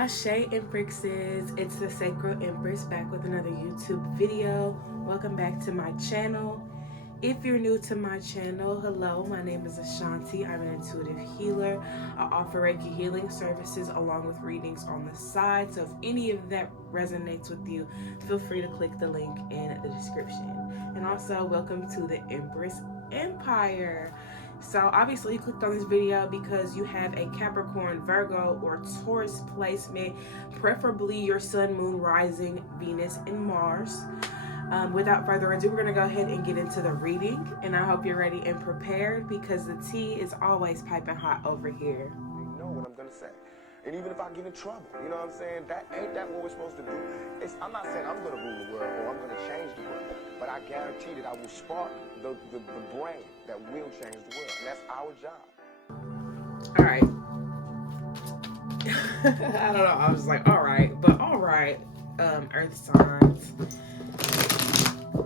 Ashe Empresses, it's the Sacral Empress back with another YouTube video. Welcome back to my channel. If you're new to my channel, hello, my name is Ashanti. I'm an intuitive healer. I offer Reiki healing services along with readings on the side. So if any of that resonates with you, feel free to click the link in the description. And also, welcome to the Empress Empire. So obviously you clicked on this video because you have a Capricorn, Virgo, or Taurus placement, preferably your Sun, Moon, Rising, Venus, and Mars. Without further ado, we're going to go ahead and get into the reading, and I hope you're ready and prepared because the tea is always piping hot over here. You know what I'm going to say. And even if I get in trouble, you know what I'm saying? Ain't that what we're supposed to do? I'm not saying I'm going to rule the world or I'm going to change the world, but I guarantee that I will spark the brain that will change the world. And that's our job. All right. I don't know. I was like, all right. But all right, Earth signs.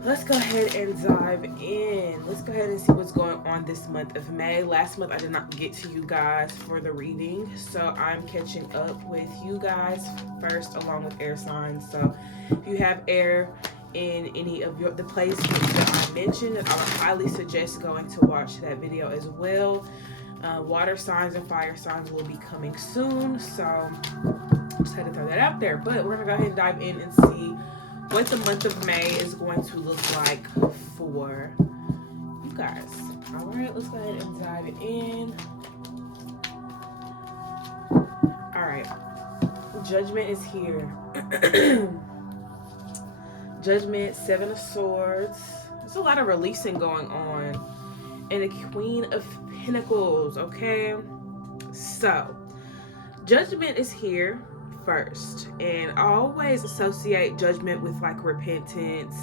Let's go ahead and dive in. Let's go ahead and see what's going on this month of May. Last month, I did not get to you guys for the reading, so I'm catching up with you guys first, along with air signs. So if you have air in any of the places that I mentioned, I would highly suggest going to watch that video as well. Water signs and fire signs will be coming soon, so just had to throw that out there. But we're gonna go ahead and dive in and see what the month of May is going to look like for you guys. All right, let's go ahead and dive in. All right, Judgment is here. Judgment, Seven of Swords. There's a lot of releasing going on. And the Queen of Pentacles, okay? So, Judgment is here first, and I always associate judgment with like repentance,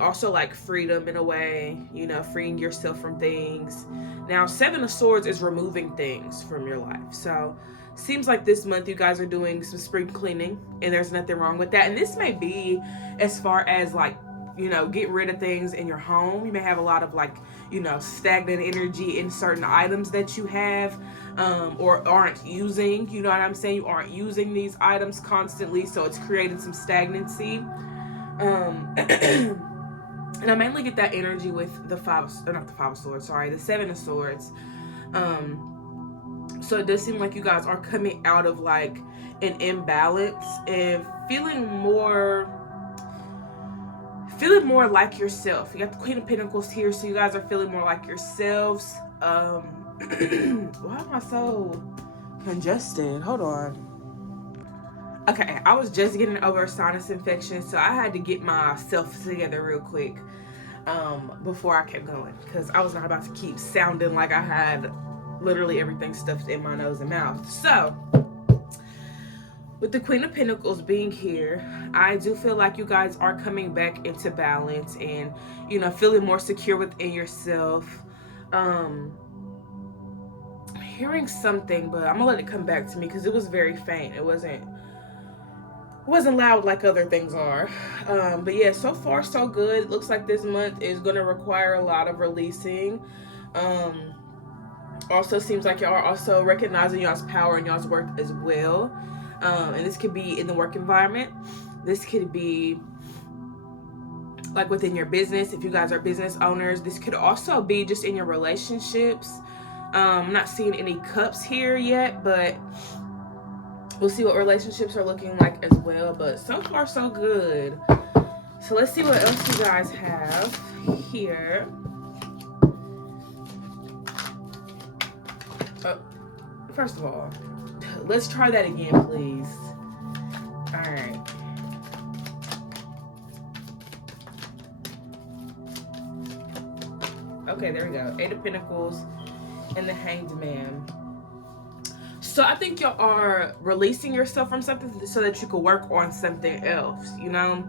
also like freedom in a way, you know, freeing yourself from things. Now, Seven of Swords is removing things from your life, so seems like this month you guys are doing some spring cleaning, and there's nothing wrong with that. And this may be as far as like, you know, get rid of things in your home. You may have a lot of like, you know, stagnant energy in certain items that you have, or aren't using, you know what I'm saying? You aren't using these items constantly, so it's creating some stagnancy. And I mainly get that energy with the the Seven of Swords. So it does seem like you guys are coming out of like an imbalance and feeling more like yourself. You got the Queen of Pentacles here, so you guys are feeling more like yourselves. Why am I so congested? Hold on. Okay, I was just getting over a sinus infection, so I had to get myself together real quick before I kept going, because I was not about to keep sounding like I had literally everything stuffed in my nose and mouth. So with the Queen of Pentacles being here, I do feel like you guys are coming back into balance and, you know, feeling more secure within yourself. Hearing something, but I'm gonna let it come back to me because it was very faint. It wasn't loud like other things are. But yeah, so far so good. It looks like this month is gonna require a lot of releasing. Also seems like y'all are also recognizing y'all's power and y'all's worth as well. And this could be in the work environment. This could be like within your business. If you guys are business owners, this could also be just in your relationships. I'm not seeing any cups here yet, but we'll see what relationships are looking like as well. But so far so good. So let's see what else you guys have here. First of all, let's try that again, please. All right. Okay, there we go. Eight of Pentacles and the Hanged Man. So I think you are releasing yourself from something so that you can work on something else, you know?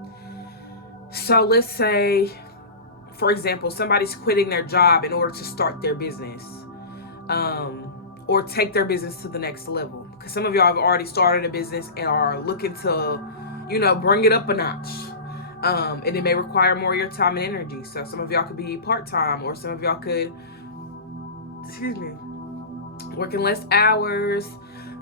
So let's say, for example, somebody's quitting their job in order to start their business. Or take their business to the next level. Because some of y'all have already started a business and are looking to, you know, bring it up a notch. And it may require more of your time and energy. So some of y'all could be part-time, or some of y'all could, working less hours.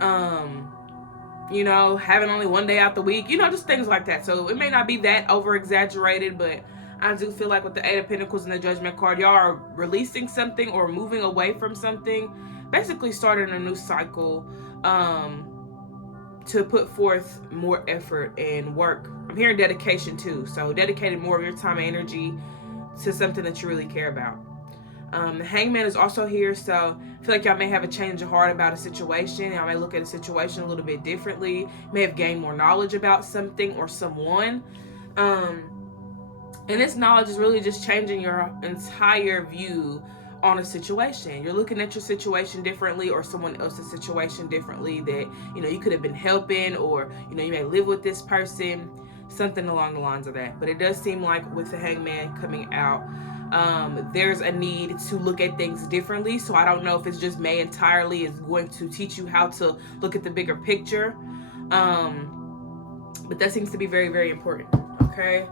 You know, having only one day out the week, you know, just things like that. So it may not be that over exaggerated, but I do feel like with the Eight of Pentacles and the Judgment card, y'all are releasing something or moving away from something, basically starting a new cycle, to put forth more effort and work. I'm hearing dedication too. So dedicating more of your time and energy to something that you really care about. The Hangman is also here, so I feel like y'all may have a change of heart about a situation. Y'all may look at a situation a little bit differently, may have gained more knowledge about something or someone. And this knowledge is really just changing your entire view on a situation. You're looking at your situation differently, or someone else's situation differently, that, you know, you could have been helping, or, you know, you may live with this person, something along the lines of that. But it does seem like with the Hangman coming out, there's a need to look at things differently. So I don't know if it's just May entirely is going to teach you how to look at the bigger picture. But that seems to be very, very important. Okay.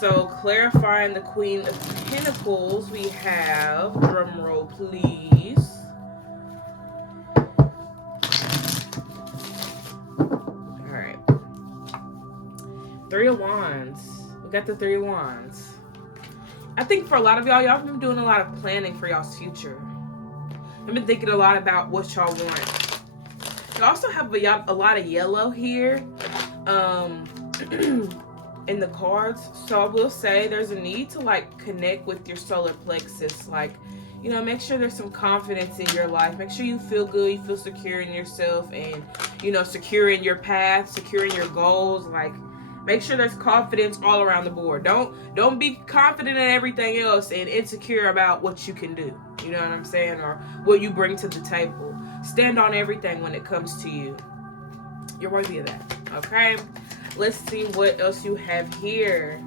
So clarifying the Queen of Pentacles, we have, drum roll please. All right. Three of Wands. We got the Three of Wands. I think for a lot of y'all have been doing a lot of planning for y'all's future. I've been thinking a lot about what y'all want. You also have a lot of yellow here in the cards. So I will say there's a need to like connect with your solar plexus. Like, you know, make sure there's some confidence in your life. Make sure you feel good, you feel secure in yourself, and, you know, secure in your path, secure in your goals. Like, make sure there's confidence all around the board. Don't be confident in everything else and insecure about what you can do. You know what I'm saying? Or what you bring to the table. Stand on everything when it comes to you. You're worthy of that. Okay? Let's see what else you have here.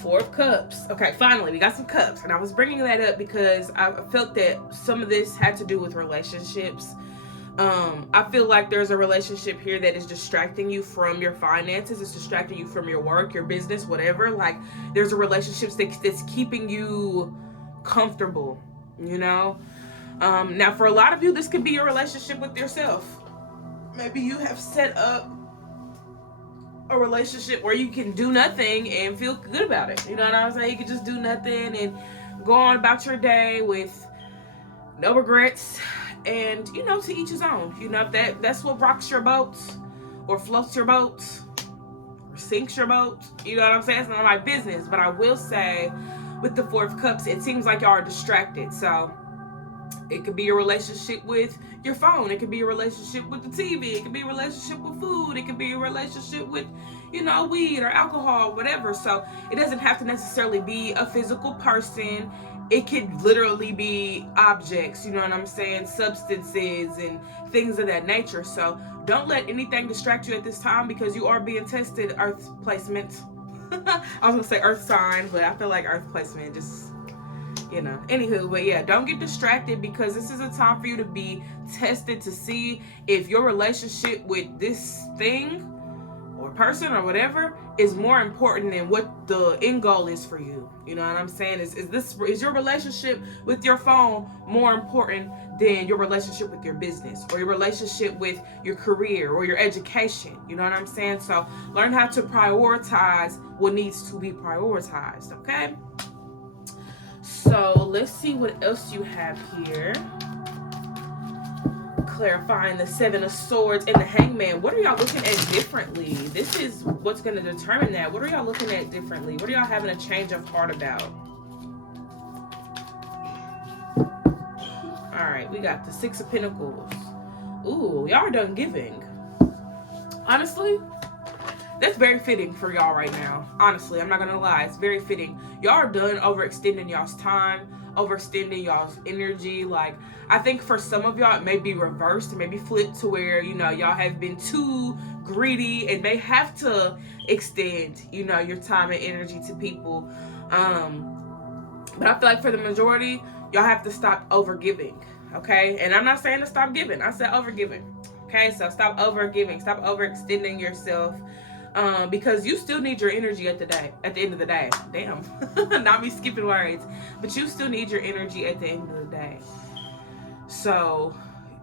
Four of Cups. Okay, finally, we got some cups. And I was bringing that up because I felt that some of this had to do with relationships. I feel like there's a relationship here that is distracting you from your finances. It's distracting you from your work, your business, whatever. Like, there's a relationship that's keeping you comfortable, you know? Now, for a lot of you, this could be your relationship with yourself. Maybe you have set up a relationship where you can do nothing and feel good about it. You know what I'm saying? You can just do nothing and go on about your day with no regrets. And, you know, to each his own. You know, if that's what rocks your boat, or floats your boat, or sinks your boat, you know what I'm saying? It's none of my business. But I will say, with the Four of Cups, it seems like y'all are distracted. So it could be a relationship with your phone. It could be a relationship with the TV. It could be a relationship with food. It could be a relationship with, you know, weed or alcohol, whatever. So it doesn't have to necessarily be a physical person. It could literally be objects, you know what I'm saying? Substances and things of that nature. So don't let anything distract you at this time, because you are being tested, Earth placement. I was going to say Earth sign, but I feel like Earth placement just, you know. Anywho, but yeah, don't get distracted, because this is a time for you to be tested to see if your relationship with this thing or person or whatever is more important than what the end goal is for you. You know what I'm saying? Is your relationship with your phone more important than your relationship with your business, or your relationship with your career or your education? You know what I'm saying? So learn how to prioritize what needs to be prioritized, okay? So let's see what else you have here. Clarifying the Seven of Swords and the Hangman. What are y'all looking at differently? This is what's going to determine that. What are y'all looking at differently? What are y'all having a change of heart about? All right, we got the Six of Pentacles. Ooh, y'all are done giving. Honestly, that's very fitting for y'all right now. Honestly, I'm not gonna lie, it's very fitting. Y'all are done overextending y'all's time, overextending y'all's energy. Like, I think for some of y'all, it may be reversed, it may be flipped to where, you know, y'all have been too greedy and may have to extend, you know, your time and energy to people. But I feel like for the majority, y'all have to stop overgiving, okay? And I'm not saying to stop giving, I said overgiving, okay? So stop overgiving, stop overextending yourself. because you still need your energy at the end of the day. Damn, not me skipping words, but you still need your energy at the end of the day. So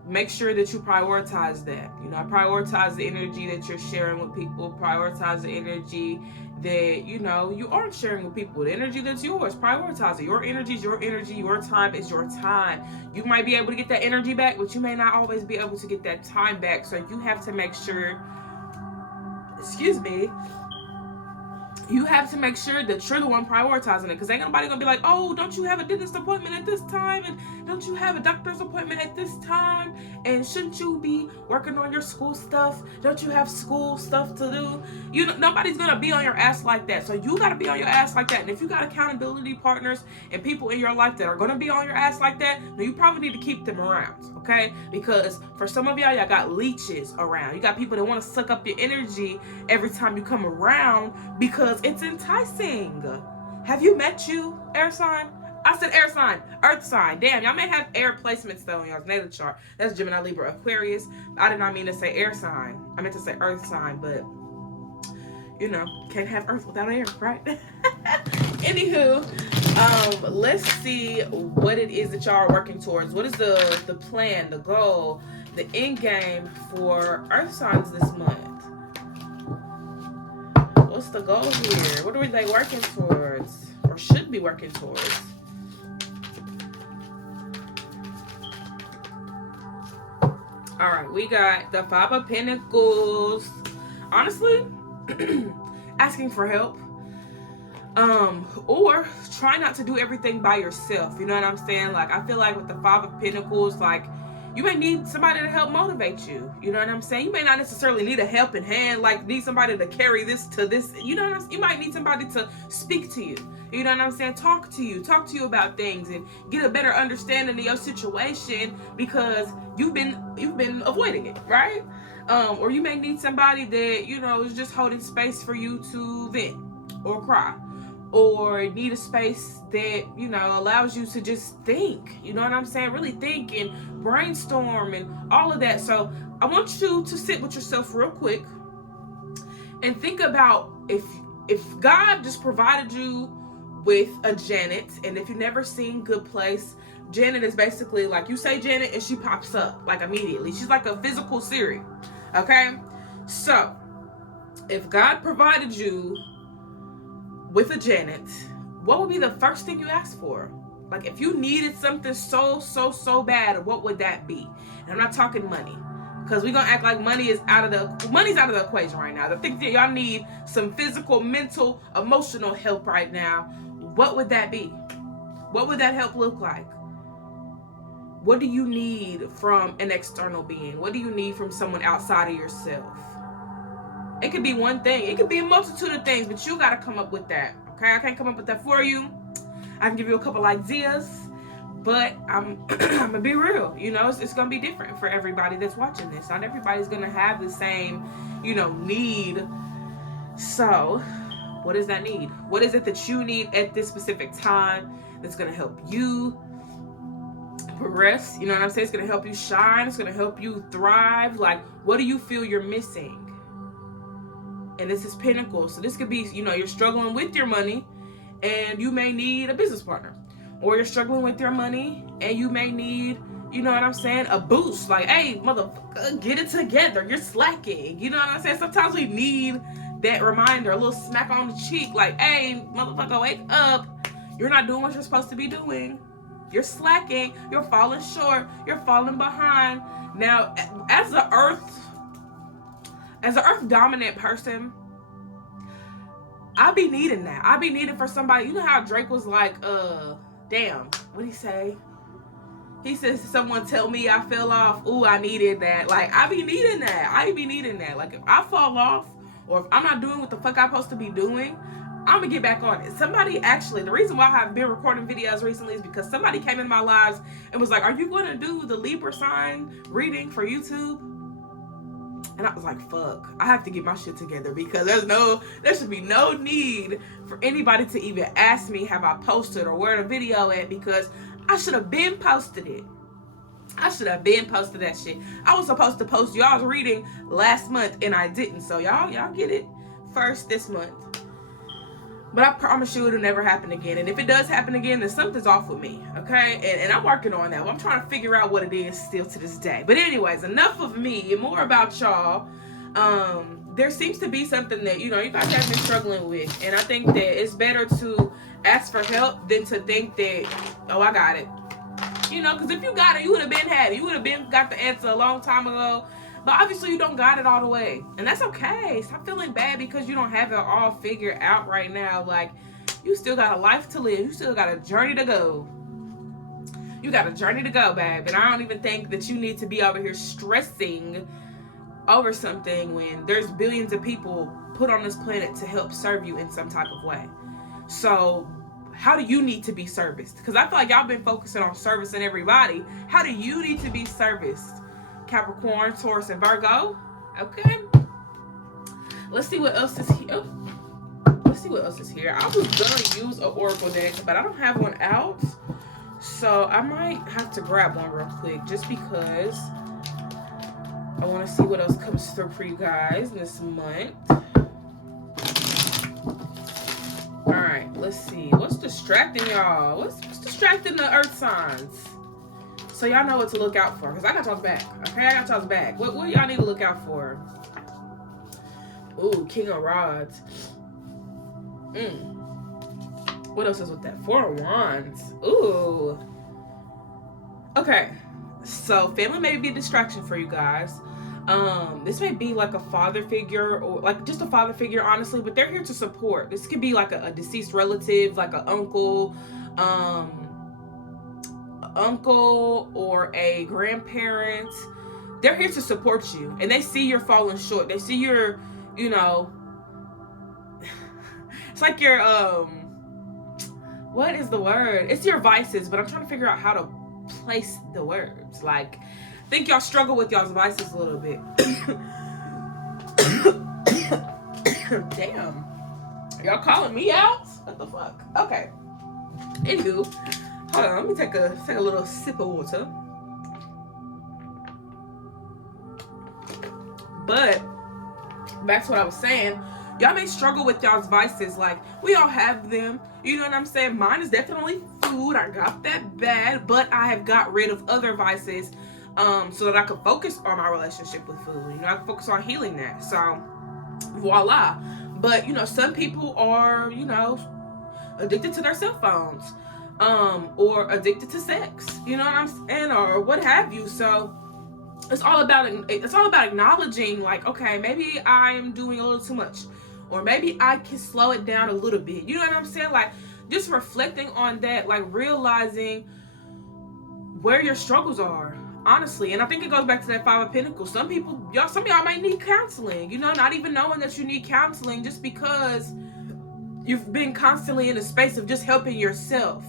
make sure that you prioritize that. You know, prioritize the energy that you're sharing with people. Prioritize the energy that, you know, you aren't sharing with people. The energy that's yours, prioritize it. Your energy is your energy. Your time is your time. You might be able to get that energy back, but you may not always be able to get that time back. So you have to make sure, you have to make sure that you're the one prioritizing it, because ain't nobody gonna be like, oh, don't you have a dentist appointment at this time, and don't you have a doctor's appointment at this time, and shouldn't you be working on your school stuff, don't you have school stuff to do? You know, nobody's gonna be on your ass like that. So you gotta be on your ass like that. And if you got accountability partners and people in your life that are gonna be on your ass like that, then you probably need to keep them around, okay? Because for some of y'all got leeches around. You got people that want to suck up your energy every time you come around because it's enticing. Have you met you, air sign? I said air sign, earth sign. Damn, y'all may have air placements though in y'all's natal chart. That's Gemini, Libra, Aquarius. I did not mean to say air sign. I meant to say earth sign, but you know, can't have earth without air, right? Anywho, let's see what it is that y'all are working towards. What is the plan, the goal, the end game for earth signs this month? What's the goal here? What are they working towards, or should be working towards? All right, we got the Five of Pentacles. Honestly, asking for help. Or try not to do everything by yourself. You know what I'm saying? Like, I feel like with the Five of Pentacles, like, you may need somebody to help motivate you. You know what I'm saying? You may not necessarily need a helping hand, like need somebody to carry this to this. You know what I'm saying? You might need somebody to speak to you. You know what I'm saying? Talk to you about things and get a better understanding of your situation because you've been avoiding it, right? Or you may need somebody that, you know, is just holding space for you to vent or cry. Or need a space that, you know, allows you to just think, you know what I'm saying? Really think and brainstorm and all of that. So I want you to sit with yourself real quick and think about if God just provided you with a Janet, and if you've never seen Good Place, Janet is basically like, you say Janet and she pops up like immediately. She's like a physical Siri, okay? So if God provided you with a Janet, what would be the first thing you ask for? Like, if you needed something so bad, what would that be? And I'm not talking money, because we're gonna act like money's out of the equation right now. I think that y'all need some physical, mental, emotional help right now. What would that be? What would that help look like? What do you need from an external being? What do you need from someone outside of yourself? It could be one thing. It could be a multitude of things, but you got to come up with that, okay? I can't come up with that for you. I can give you a couple ideas, but I'm going to be real. You know, it's going to be different for everybody that's watching this. Not everybody's going to have the same, you know, need. So, what is that need? What is it that you need at this specific time that's going to help you progress? You know what I'm saying? It's going to help you shine. It's going to help you thrive. Like, what do you feel you're missing? And this is Pentacles. So this could be, you know, you're struggling with your money and you may need a business partner. Or you're struggling with your money and you may need, you know what I'm saying, a boost. Like, hey, motherfucker, get it together. You're slacking. You know what I'm saying? Sometimes we need that reminder, a little smack on the cheek. Like, hey, motherfucker, wake up. You're not doing what you're supposed to be doing. You're slacking. You're falling short. You're falling behind. Now, as an earth dominant person, I be needing that. I be needing for somebody. You know how Drake was like, damn, what'd he say? He says, someone tell me I fell off. Ooh, I needed that. Like, I be needing that. Like, if I fall off or if I'm not doing what the fuck I'm supposed to be doing, I'm gonna get back on it. Somebody actually, the reason why I've been recording videos recently is because somebody came in my lives and was like, are you going to do the Libra sign reading for YouTube? And I was like, fuck, I have to get my shit together, because there should be no need for anybody to even ask me have I posted or where the video at, because I should have been posted it. I should have been posted that shit. I was supposed to post y'all's reading last month and I didn't. So y'all get it. 1st this month. But I promise you it'll never happen again. And if it does happen again, then something's off with me, okay? And I'm working on that. I'm trying to figure out what it is still to this day. But anyways, enough of me and more about y'all. There seems to be something that, you guys have been struggling with. And I think that it's better to ask for help than to think that, oh, I got it. Because if you got it, you would have been had it. You would have been got the answer a long time ago. But obviously you don't got it all the way. And that's okay. Stop feeling bad because you don't have it all figured out right now. Like, you still got a life to live. You still got a journey to go. You got a journey to go, babe. And I don't even think that you need to be over here stressing over something when there's billions of people put on this planet to help serve you in some type of way. So how do you need to be serviced? Because I feel like y'all been focusing on servicing everybody. How do you need to be serviced? Capricorn, Taurus, and Virgo. Okay. Let's see what else is here. Oh. Let's see what else is here. I was gonna use an oracle deck, but I don't have one out. So I might have to grab one real quick just because I want to see what else comes through for you guys this month. Alright, let's see. What's distracting y'all? What's distracting the earth signs? So y'all know what to look out for. Because I got y'all's back. Okay, I got y'all's back. What do y'all need to look out for? Ooh, King of Rods. What else is with that? 4 of Wands. Ooh. Okay. So family may be a distraction for you guys. This may be like a father figure or like just a father figure, honestly, but they're here to support. This could be like a deceased relative, like an uncle or a grandparent. They're here to support you, and they see you're falling short. They see your, it's like your what is the word? It's your vices, but I'm trying to figure out how to place the words. Like, I think y'all struggle with y'all's vices a little bit. Damn. Y'all calling me out? What the fuck? Okay. Anywho, hold on. Let me take a little sip of water. But back to what I was saying. Y'all may struggle with y'all's vices. Like, we all have them. You know what I'm saying? Mine is definitely food. I got that bad. But I have got rid of other vices so that I could focus on my relationship with food. I can focus on healing that. So, voila. But, some people are, addicted to their cell phones. Or addicted to sex. You know what I'm saying? Or what have you. So, it's all about acknowledging, like, okay, maybe I'm doing a little too much. Or maybe I can slow it down a little bit. You know what I'm saying? Like, just reflecting on that, like realizing where your struggles are, honestly. And I think it goes back to that 5 of Pentacles. Some of y'all might need counseling, not even knowing that you need counseling just because you've been constantly in a space of just helping yourself.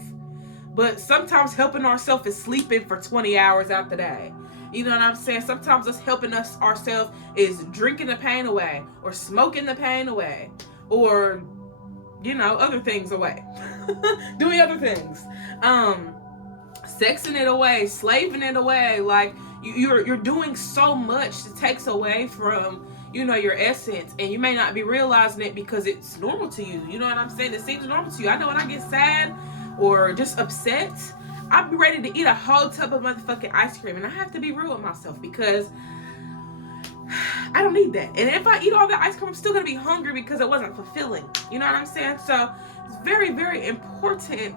But sometimes helping ourselves is sleeping for 20 hours out the day. You know what I'm saying? Sometimes us helping ourselves is drinking the pain away, or smoking the pain away, or, other things away. Doing other things. Sexing it away, slaving it away. Like, you're doing so much that takes away from, your essence. And you may not be realizing it because it's normal to you. You know what I'm saying? It seems normal to you. I know when I get sad or just upset, I'll be ready to eat a whole tub of motherfucking ice cream. And I have to be real with myself because I don't need that. And if I eat all the ice cream, I'm still going to be hungry because it wasn't fulfilling. You know what I'm saying? So it's very, very important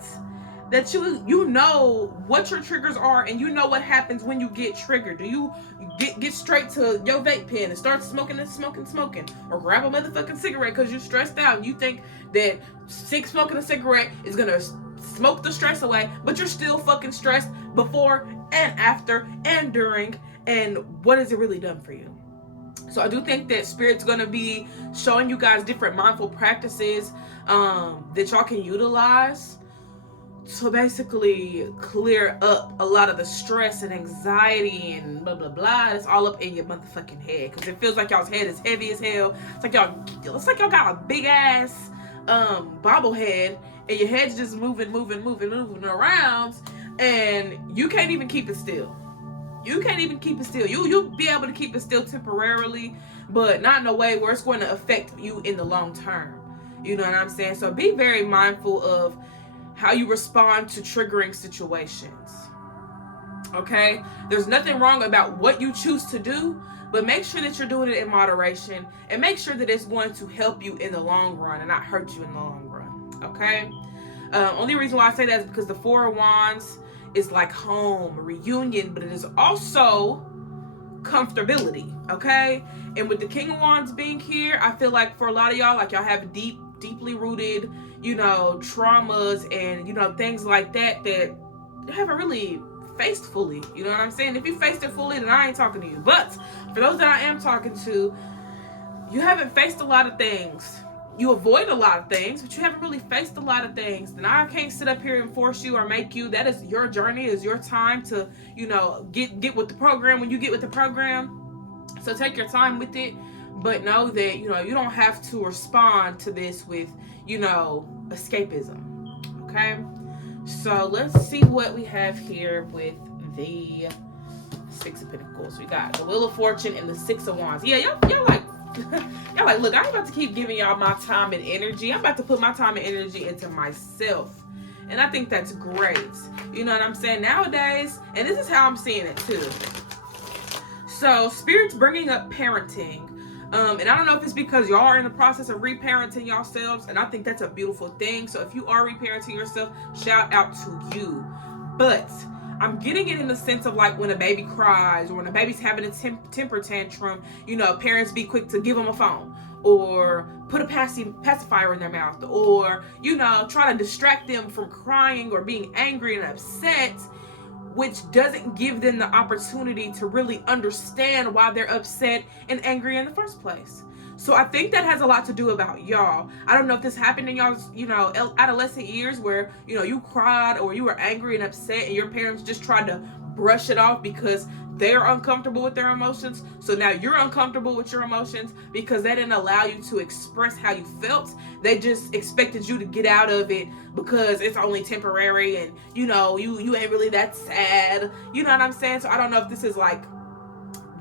that you know what your triggers are and you know what happens when you get triggered. Do you get straight to your vape pen and start smoking, or grab a motherfucking cigarette because you're stressed out and you think that smoking a cigarette is going to smoke the stress away, but you're still fucking stressed before and after and during, and what has it really done for you? So I do think that Spirit's going to be showing you guys different mindful practices that y'all can utilize to basically clear up a lot of the stress and anxiety and blah blah blah. It's all up in your motherfucking head because it feels like y'all's head is heavy as hell. It's like y'all got a big ass bobblehead and your head's just moving around and you can't even keep it still. You can't even keep it still. You'll be able to keep it still temporarily, but not in a way where it's going to affect you in the long term. You know what I'm saying? So be very mindful of how you respond to triggering situations. Okay? There's nothing wrong about what you choose to do, but make sure that you're doing it in moderation and make sure that it's going to help you in the long run and not hurt you in the long run. Okay? Only reason why I say that is because the Four of Wands is like home, a reunion, but it is also comfortability. Okay? And with the King of Wands being here, I feel like for a lot of y'all, like y'all have deeply rooted, traumas and, things like that you haven't really faced fully. You know what I'm saying? If you faced it fully, then I ain't talking to you. But for those that I am talking to, you haven't faced a lot of things. You avoid a lot of things, but you haven't really faced a lot of things. Then I can't sit up here and force you or make you. That is your journey, is your time to, get with the program when you get with the program. So take your time with it, but know that, you don't have to respond to this with, escapism. Okay? So let's see what we have here with the Six of Pentacles. We got the Wheel of Fortune and the Six of Wands. Yeah, y'all like, y'all like, look, I ain't about to keep giving y'all my time and energy. I'm about to put my time and energy into myself. And I think that's great. You know what I'm saying? Nowadays, and this is how I'm seeing it too. So Spirit's bringing up parenting. And I don't know if it's because y'all are in the process of reparenting yourselves, and I think that's a beautiful thing. So if you are reparenting yourself, shout out to you. But I'm getting it in the sense of like when a baby cries or when a baby's having a temper tantrum, parents be quick to give them a phone or put a pacifier in their mouth or, try to distract them from crying or being angry and upset, which doesn't give them the opportunity to really understand why they're upset and angry in the first place. So I think that has a lot to do about y'all. I don't know if this happened in y'all's, adolescent years where, you cried or you were angry and upset and your parents just tried to brush it off because they're uncomfortable with their emotions. So now you're uncomfortable with your emotions because they didn't allow you to express how you felt. They just expected you to get out of it because it's only temporary and, you ain't really that sad. You know what I'm saying? So I don't know if this is like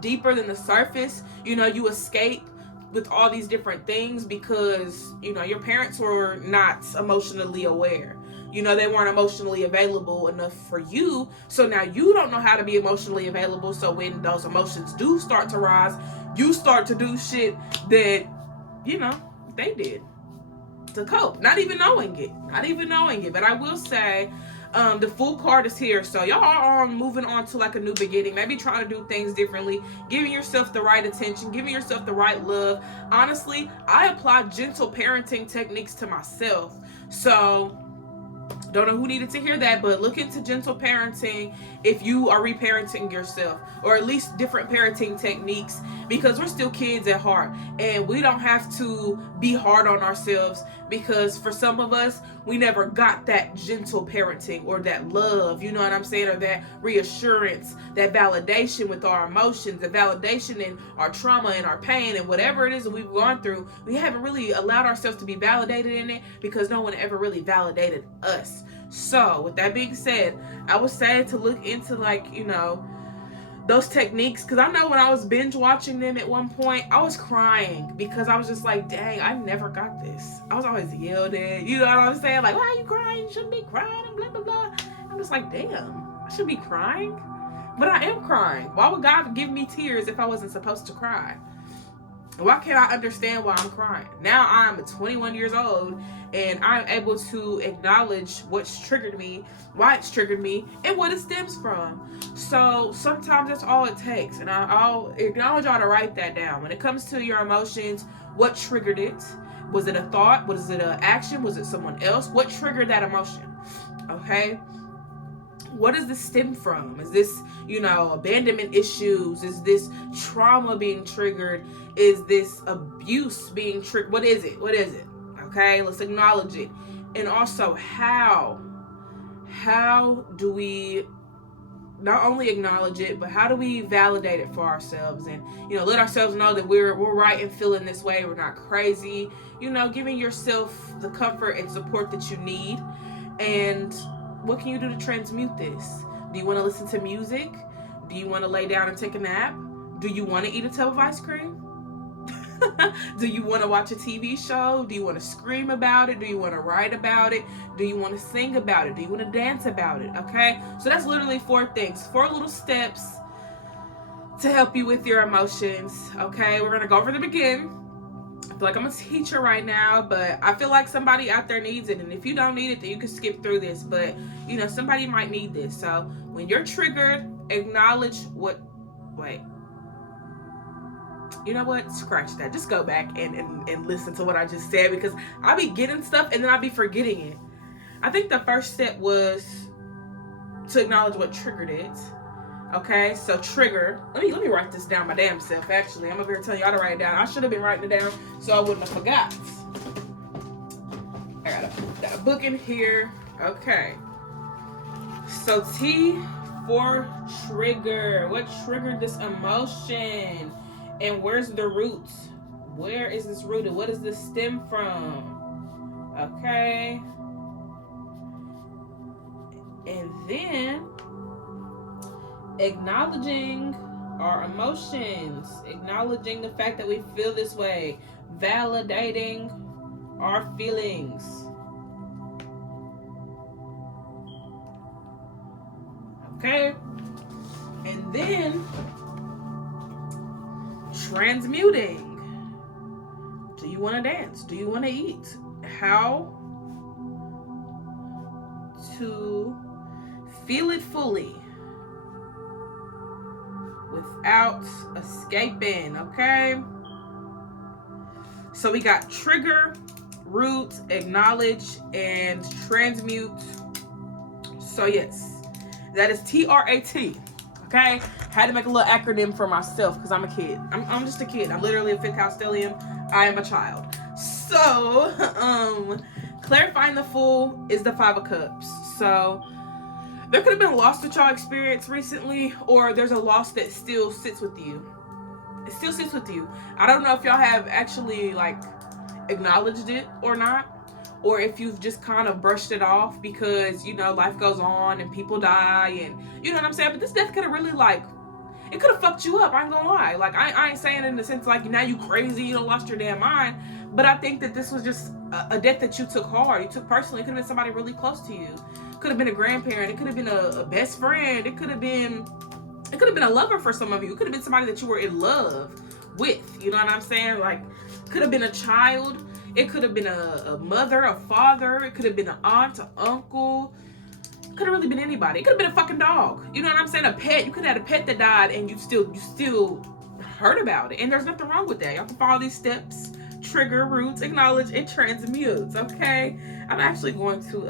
deeper than the surface. You escape with all these different things because, your parents were not emotionally aware. They weren't emotionally available enough for you. So now you don't know how to be emotionally available. So when those emotions do start to rise, you start to do shit that, they did to cope. Not even knowing it. But I will say, the Fool card is here. So y'all are moving on to like a new beginning. Maybe trying to do things differently. Giving yourself the right attention. Giving yourself the right love. Honestly, I apply gentle parenting techniques to myself. So don't know who needed to hear that, but look into gentle parenting if you are reparenting yourself, or at least different parenting techniques, because we're still kids at heart and we don't have to be hard on ourselves, because for some of us, we never got that gentle parenting or that love, you know what I'm saying, or that reassurance, that validation with our emotions, the validation in our trauma and our pain and whatever it is that we've gone through. We haven't really allowed ourselves to be validated in it because no one ever really validated us. So with that being said, I would say to look into those techniques, because I know when I was binge watching them at one point, I was crying because I was just like, dang, I never got this. I was always yelled at, you know what I'm saying? Like, why are you crying? You shouldn't be crying and blah, blah, blah. I'm just like, damn, I should be crying? But I am crying. Why would God give me tears if I wasn't supposed to cry? Why can't I understand why I'm crying? Now I'm 21 years old and I'm able to acknowledge what's triggered me, why it's triggered me, and what it stems from. So sometimes that's all it takes. And I'll acknowledge y'all to write that down. When it comes to your emotions, what triggered it? Was it a thought? Was it an action? Was it someone else? What triggered that emotion? Okay? What does this stem from? Is this, abandonment issues? Is this trauma being triggered? Is this abuse being triggered? What is it? Okay, let's acknowledge it. And also, how do we not only acknowledge it, but how do we validate it for ourselves and, let ourselves know that we're right in feeling this way. We're not crazy, giving yourself the comfort and support that you need. And what can you do to transmute this? Do you want to listen to music? Do you want to lay down and take a nap? Do you want to eat a tub of ice cream? Do you want to watch a TV show? Do you want to scream about it? Do you want to write about it? Do you want to sing about it? Do you want to dance about it? Okay, so that's literally 4 things, 4 little steps to help you with your emotions. Okay, we're gonna go over them again. I feel like I'm a teacher right now, but I feel like somebody out there needs it. And if you don't need it, then you can skip through this. But you know, somebody might need this. So when you're triggered, acknowledge what. Wait. You know what? Scratch that. Just go back and listen to what I just said, because I'll be getting stuff and then I'll be forgetting it. I think the first step was to acknowledge what triggered it. Okay, so trigger. Let me write this down my damn self. Actually, I'm over here telling y'all to write it down. I should have been writing it down so I wouldn't have forgot. I got a book in here. Okay. So T for trigger. What triggered this emotion? And where's the root? Where is this rooted? What does this stem from? Okay. And then acknowledging our emotions, acknowledging the fact that we feel this way, validating our feelings. Okay? And then transmuting. Do you want to dance? Do you want to eat? How to feel it fully without escaping. Okay, so we got trigger, root, acknowledge, and transmute. So yes, that is TRAT. Okay, had to make a little acronym for myself because I'm a kid. I'm just a kid. I'm literally a 5th house stellium. I am a child. So clarifying the Fool is the 5 of Cups. So there could have been a loss that y'all experienced recently, or there's a loss that still sits with you. It still sits with you. I don't know if y'all have actually like acknowledged it or not, or if you've just kind of brushed it off because, you know, life goes on and people die and you know what I'm saying. But this death could have really it could have fucked you up. I ain't gonna lie. Like I ain't saying it in the sense like now you crazy, you done lost your damn mind. But I think that this was just a death that you took hard. You took personally. It could have been somebody really close to you. Could have been a grandparent. It could have been a best friend. It could have been a lover for some of you. It could have been somebody that you were in love with. You know what I'm saying? Like, could have been a child. It could have been a mother, a father. It could have been an aunt, an uncle. It could have really been anybody. It could have been a fucking dog. You know what I'm saying? A pet. You could have had a pet that died and you still heard about it. And there's nothing wrong with that. Y'all can follow these steps. Trigger, roots, acknowledge, and transmute. Okay? I'm actually going to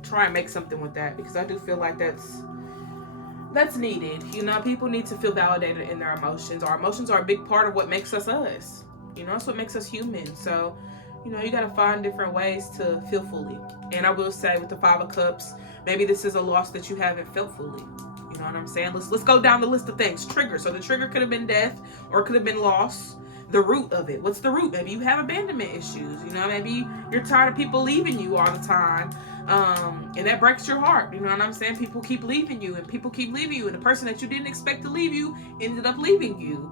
try and make something with that because I do feel like that's needed. You know, people need to feel validated in their emotions. Our emotions are a big part of what makes us us. You know, that's what makes us human. So, you know, you got to find different ways to feel fully. And I will say with the 5 of Cups, maybe this is a loss that you haven't felt fully. You know what I'm saying? Let's go down the list of things. Trigger. So the trigger could have been death or it could have been loss. The root of it. What's the root? Maybe you have abandonment issues. You know, maybe you're tired of people leaving you all the time. And that breaks your heart. You know what I'm saying? People keep leaving you and people keep leaving you. And the person that you didn't expect to leave you ended up leaving you.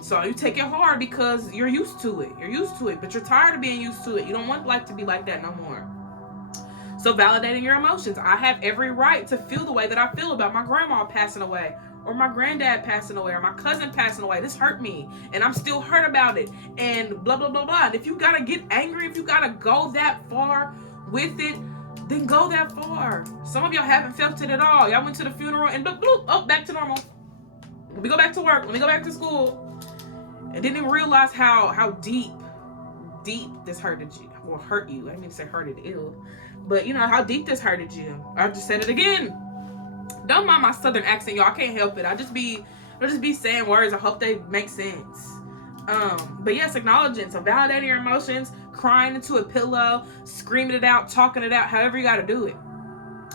So you take it hard because you're used to it. You're used to it, but you're tired of being used to it. You don't want life to be like that no more. So validating your emotions. I have every right to feel the way that I feel about my grandma passing away, or my granddad passing away, or my cousin passing away. This hurt me, and I'm still hurt about it, and blah, blah, blah, blah. And if you gotta get angry, if you gotta go that far with it, then go that far. Some of y'all haven't felt it at all. Y'all went to the funeral and bloop, bloop, oh, back to normal. Let me go back to work. Let me go back to school. And didn't even realize how deep this hurted you. Well, hurt you. I didn't even say hurted, ew. But you know how deep this hurted you. I just said it again. Don't mind my southern accent, y'all. I can't help it. I'll just be saying words. I hope they make sense. But yes, acknowledging. So validating your emotions, crying into a pillow, screaming it out, talking it out, however you got to do it.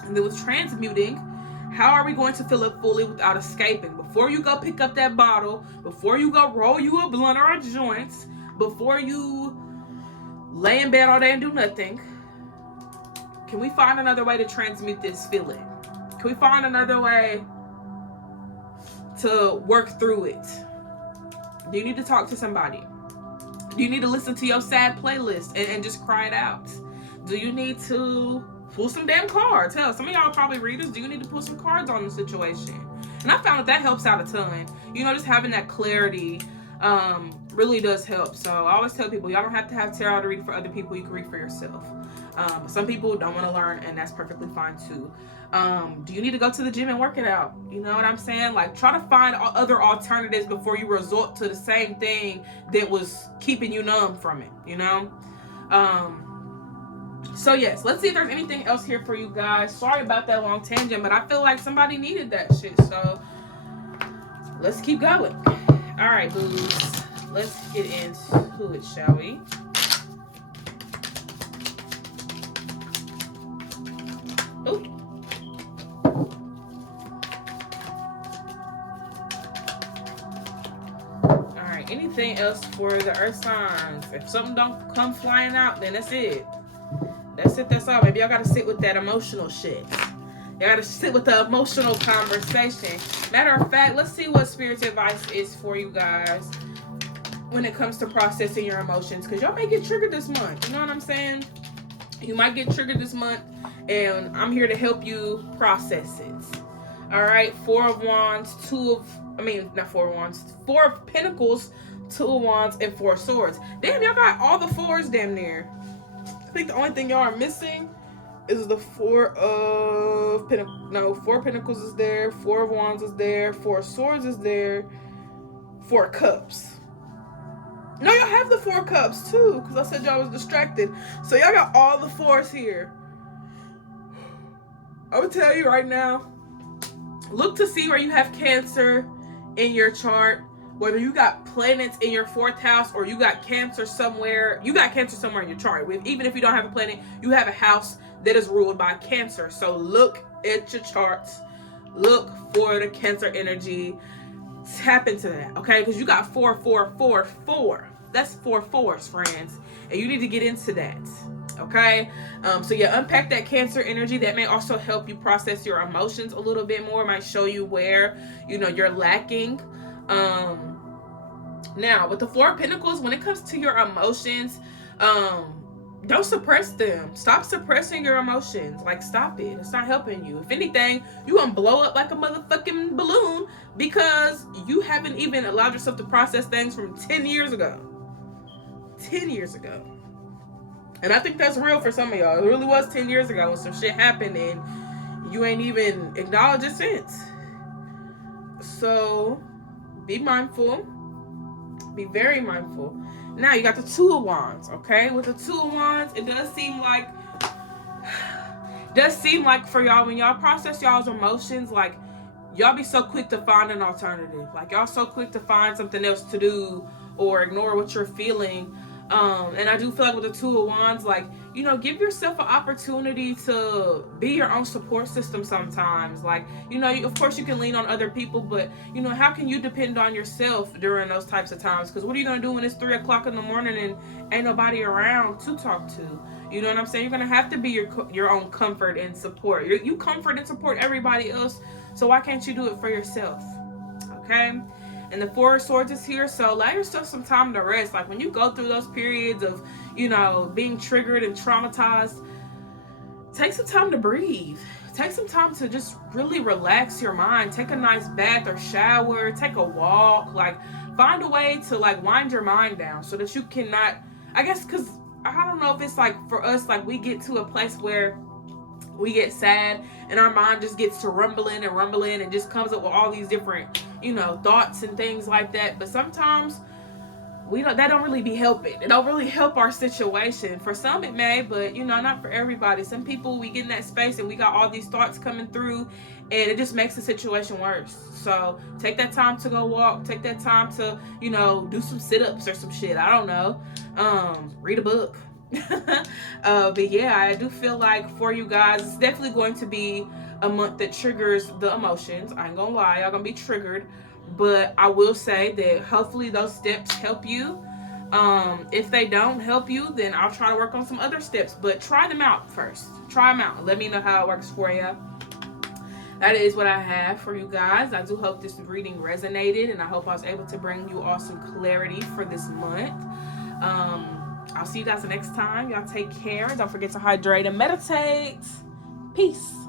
And then with transmuting, how are we going to feel it fully without escaping? Before you go pick up that bottle, before you go roll you a blunt or a joint, before you lay in bed all day and do nothing, can we find another way to transmute this feeling? Can we find another way to work through it? Do you need to talk to somebody? Do you need to listen to your sad playlist and just cry it out? Do you need to pull some damn cards? Hell, some of y'all are probably readers. Do you need to pull some cards on the situation? And I found that helps out a ton. You know, just having that clarity really does help. So I always tell people, y'all don't have to have tarot to read for other people. You can read for yourself. Some people don't want to learn, and that's perfectly fine too. Do you need to go to the gym and work it out? You know what I'm saying? Like, try to find other alternatives before you resort to the same thing that was keeping you numb from it, you know? So yes, let's see if there's anything else here for you guys. Sorry about that long tangent, but I feel like somebody needed that shit. So let's keep going. All right, booze. Let's get into it, shall we? Ooh. All right, anything else for the earth signs? If something don't come flying out, then that's it. That's it, that's all. Maybe y'all gotta sit with that emotional shit. You gotta sit with the emotional conversation. Matter of fact, let's see what spirit's advice is for you guys when it comes to processing your emotions. Because y'all may get triggered this month. You know what I'm saying? You might get triggered this month, and I'm here to help you process it. Alright, Four of Pentacles, Two of Wands, and Four of Swords. Damn, y'all got all the fours damn near. I think the only thing y'all are missing is the Four of Pentacles. No, Four of Pentacles is there. Four of Wands is there. Four of Swords is there. Four of Cups. No, y'all have the Four of Cups too, because I said y'all was distracted. So y'all got all the fours here. I would tell you right now, look to see where you have Cancer in your chart. Whether you got planets in your 4th house or you got Cancer somewhere. You got Cancer somewhere in your chart. Even if you don't have a planet, you have a house that is ruled by Cancer. So look at your charts. Look for the Cancer energy. Tap into that, okay? Because you got 4, 4, 4, 4. That's 4 fours, friends. And you need to get into that, okay? So yeah, unpack that Cancer energy. That may also help you process your emotions a little bit more. It might show you where, you know, you're lacking. Now, with the Four of Pentacles, when it comes to your emotions, don't suppress them. Stop suppressing your emotions. Like, stop it. It's not helping you. If anything, you gonna blow up like a motherfucking balloon because you haven't even allowed yourself to process things from 10 years ago. 10 years ago. And I think that's real for some of y'all. It really was 10 years ago when some shit happened and you ain't even acknowledged it since. So, be mindful. Be very mindful. Now, you got the Two of Wands, okay? With the Two of Wands, it does seem like for y'all, when y'all process y'all's emotions, like, y'all be so quick to find an alternative. Like, y'all so quick to find something else to do or ignore what you're feeling. And I do feel like with the Two of Wands, like, you know, give yourself an opportunity to be your own support system sometimes. Like, you know, of course you can lean on other people, but, you know, how can you depend on yourself during those types of times? Because what are you going to do when it's 3 o'clock in the morning and ain't nobody around to talk to? You know what I'm saying? You're going to have to be your own comfort and support. You comfort and support everybody else, so why can't you do it for yourself? Okay? And the Four of Swords is here, so allow yourself some time to rest. Like, when you go through those periods of, you know, being triggered and traumatized, take some time to breathe. Take some time to just really relax your mind. Take a nice bath or shower. Take a walk. Like, find a way to, like, wind your mind down so that you cannot, I guess, because I don't know if it's like for us, like, we get to a place where we get sad and our mind just gets to rumbling and just comes up with all these different, you know, thoughts and things like that. But sometimes that don't really be helping. It don't really help our situation. For some it may, but, you know, not for everybody. Some people, we get in that space and we got all these thoughts coming through and it just makes the situation worse. So take that time to go walk. Take that time to, you know, do some sit-ups or some shit. I don't know. Read a book. But yeah, I do feel like for you guys, it's definitely going to be a month that triggers the emotions. I ain't gonna lie, y'all gonna be triggered, but I will say that hopefully those steps help you. If they don't help you, then I'll try to work on some other steps, but try them out first. Try them out. Let me know how it works for you. that is what I have for you guys. I do hope this reading resonated, and I hope I was able to bring you all some clarity for this month. I'll see you guys next time. Y'all take care. Don't forget to hydrate and meditate. Peace.